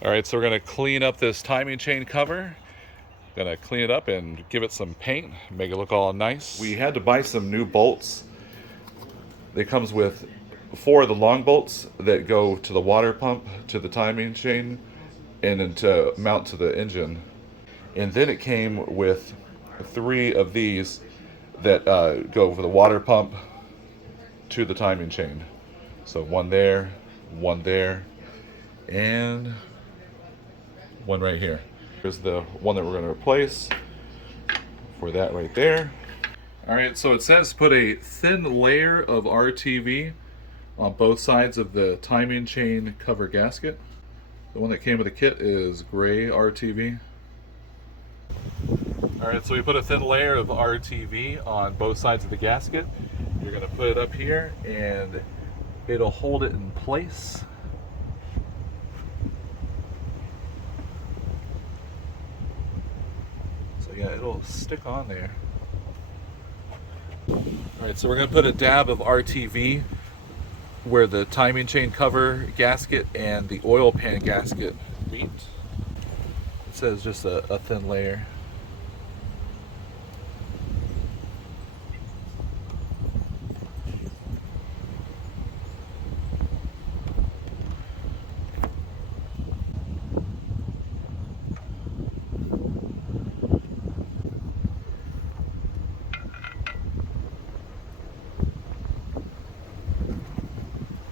All right, so we're gonna clean up this timing chain cover. Gonna clean it up and give it some paint, make it look all nice. We had to buy some new bolts. It comes with 4 of the long bolts that go to the water pump, to the timing chain, and then to mount to the engine. And then it came with 3 of these that go for the water pump to the timing chain. So one there, and one right here. Here's the one that we're going to replace for that right there. All right, so it says put a thin layer of RTV on both sides of the timing chain cover gasket. The one that came with the kit is gray RTV. All right, so we put a thin layer of RTV on both sides of the gasket. You're going to put it up here and it'll hold it in place. So yeah, it'll stick on there. All right, so we're going to put a dab of RTV where the timing chain cover gasket and the oil pan gasket meet. It says just a thin layer.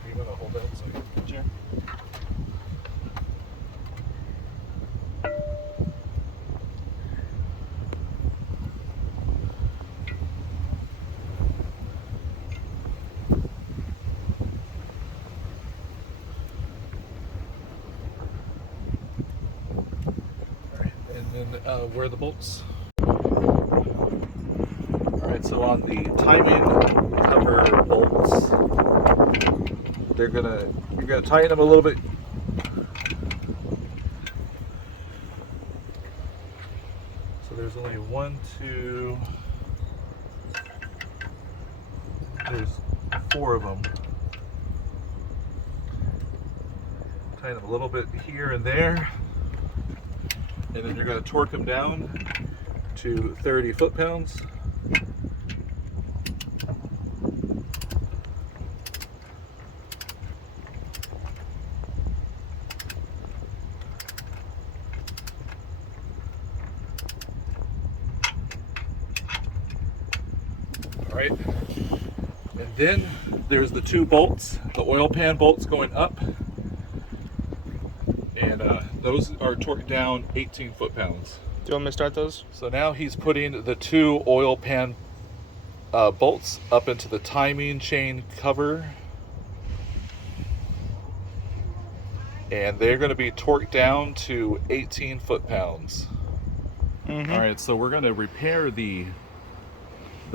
You want to hold that so you can picture? And then where are the bolts? Alright, so on the timing cover bolts, you're gonna tighten them a little bit. So there's only 1, 2, there's 4 of them. Tighten them a little bit here and there. And then you're going to torque them down to 30 foot-pounds. All right. And then there's the 2 bolts, the oil pan bolts going up. And those are torqued down 18 foot-pounds. Do you want me to start those? So now he's putting the 2 oil pan bolts up into the timing chain cover. And they're going to be torqued down to 18 foot-pounds. Mm-hmm. All right, so we're going to repair the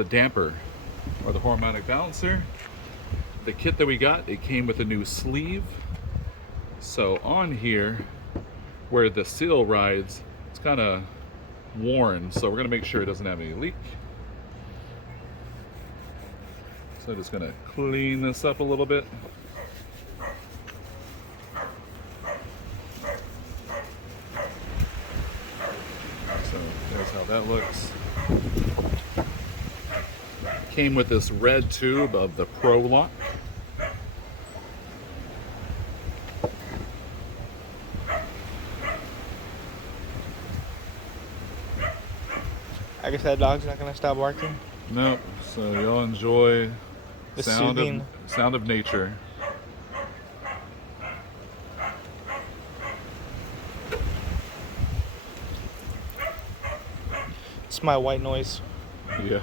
damper or the harmonic balancer. The kit that we got, it came with a new sleeve. So on here, where the seal rides, it's kind of worn. So we're going to make sure it doesn't have any leak. So I'm just going to clean this up a little bit. So there's how that looks. Came with this red tube of the Pro Lock. I guess that dog's not gonna stop barking. Nope. So you'll enjoy The sound soothing. of nature. It's my white noise. Yeah.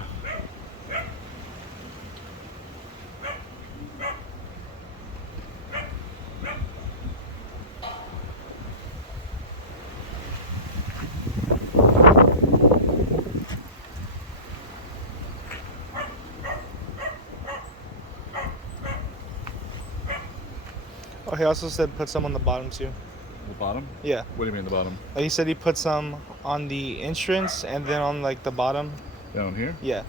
Oh, he also said put some on the bottom too. The bottom? Yeah. What do you mean the bottom? He said he put some on the entrance and then on like the bottom. Down here? Yeah.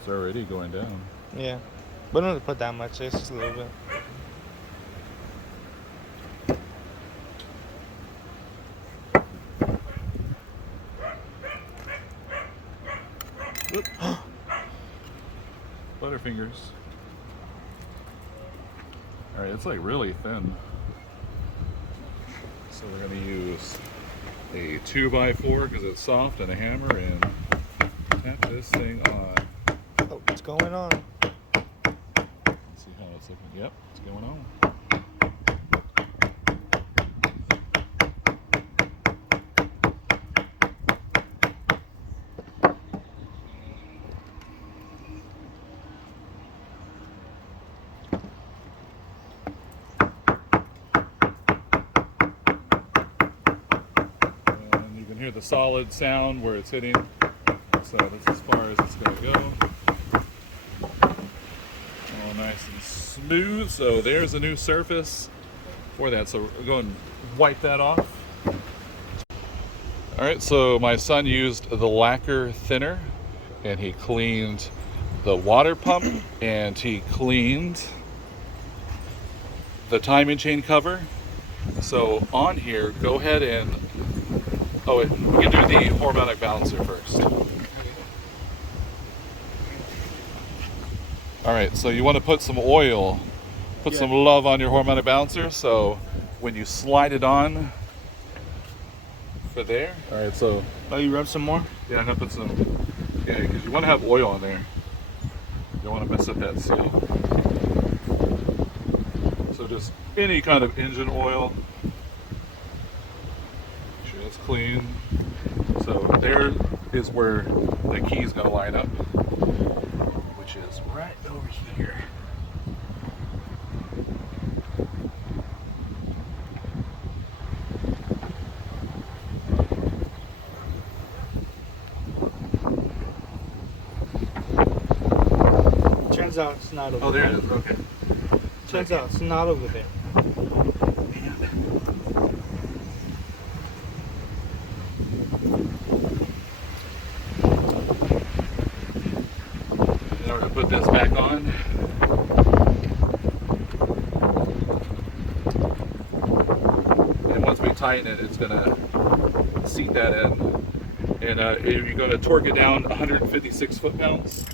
it's already going down. Yeah. But don't put that much, it's just a little bit. Butterfingers. Alright, it's like really thin. So we're going to use a 2x4 because it's soft and a hammer and tap this thing on. Oh, what's going on? Let's see how it's looking. Yep, it's going on. Hear the solid sound where it's hitting, so that's as far as it's going to go. All nice and smooth. So there's a new surface for that, so we'll go and wipe that off. All right, so my son used the lacquer thinner and he cleaned the water pump and he cleaned the timing chain cover. So on here, go ahead and we can do the harmonic balancer first. Alright, so you want to put some oil, put some love on your harmonic balancer, so when you slide it on for there. Alright, so... Oh, you rub some more? Yeah, I'm going to put some... Yeah, because you want to have oil on there. You don't want to mess up that seal. So just any kind of engine oil. It's clean. So there is where the key is going to line up, which is right over here. Turns out it's not over there. Oh, there it is. Okay. Turns out it's not over there. Put this back on. And once we tighten it, it's going to seat that in. And you're going to torque it down 156 foot-pounds.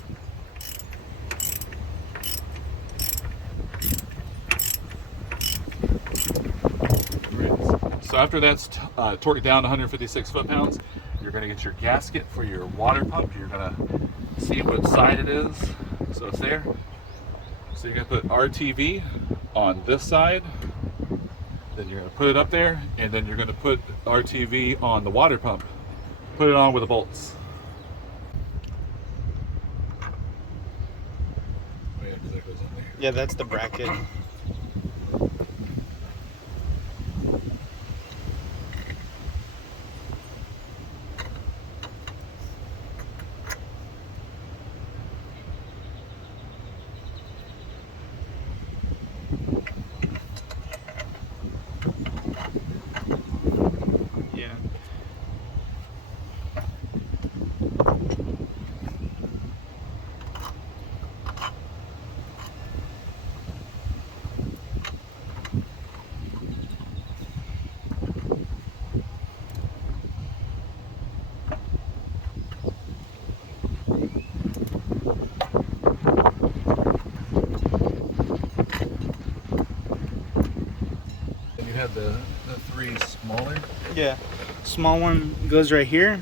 So after that's torqued down 156 foot-pounds, you're going to get your gasket for your water pump. You're going to see what side it is. So it's there. So you're going to put RTV on this side. Then you're going to put it up there. And then you're going to put RTV on the water pump. Put it on with the bolts. Oh yeah, because that goes on there. Yeah, that's the bracket. The three smaller? Yeah, small one goes right here,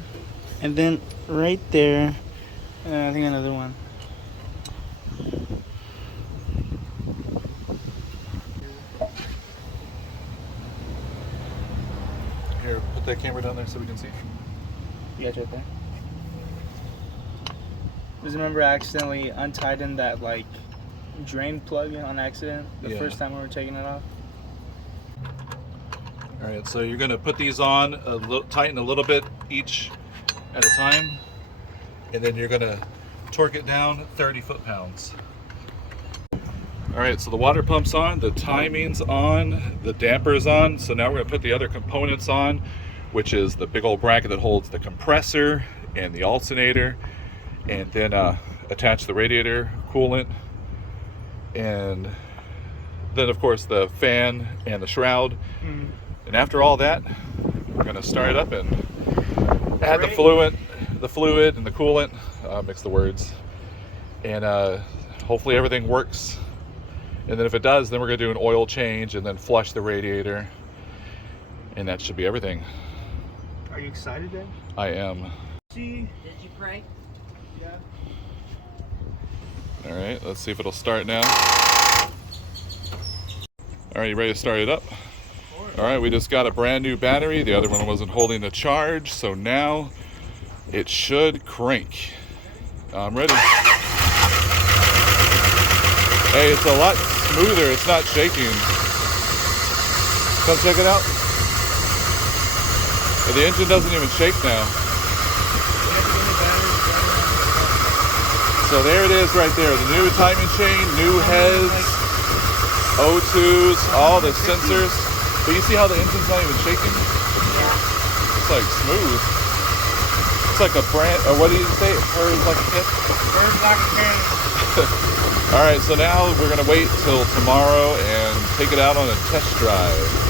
and then right there, I think another one. Here, put that camera down there so we can see. You guys right there. Just remember I accidentally untightened that like drain plug on accident the first time we were taking it off. All right, so you're going to put these on, tighten a little bit each at a time, and then you're going to torque it down 30 foot-pounds. All right, so the water pump's on, the timing's on, the damper's on. So now we're going to put the other components on, which is the big old bracket that holds the compressor and the alternator. And then attach the radiator coolant, and then of course the fan and the shroud. And after all that, we're going to start it up and add the fluid and the coolant, mix the words, and hopefully everything works. And then if it does, then we're going to do an oil change and then flush the radiator, and that should be everything. Are you excited then? I am. Did you pray? Yeah. All right, let's see if it'll start now. All right, you ready to start it up? All right, we just got a brand new battery. The other one wasn't holding the charge, so now it should crank. I'm ready. Hey, it's a lot smoother. It's not shaking. Come check it out. The engine doesn't even shake now. So there it is right there. The new timing chain, new heads, O2s, all the sensors. But you see how the engine's not even shaking? Yeah. It's like smooth. It's like a brand, or what do you say? It purrs like a kitten? Purrs like a kitten. All right, so now we're gonna wait till tomorrow and take it out on a test drive.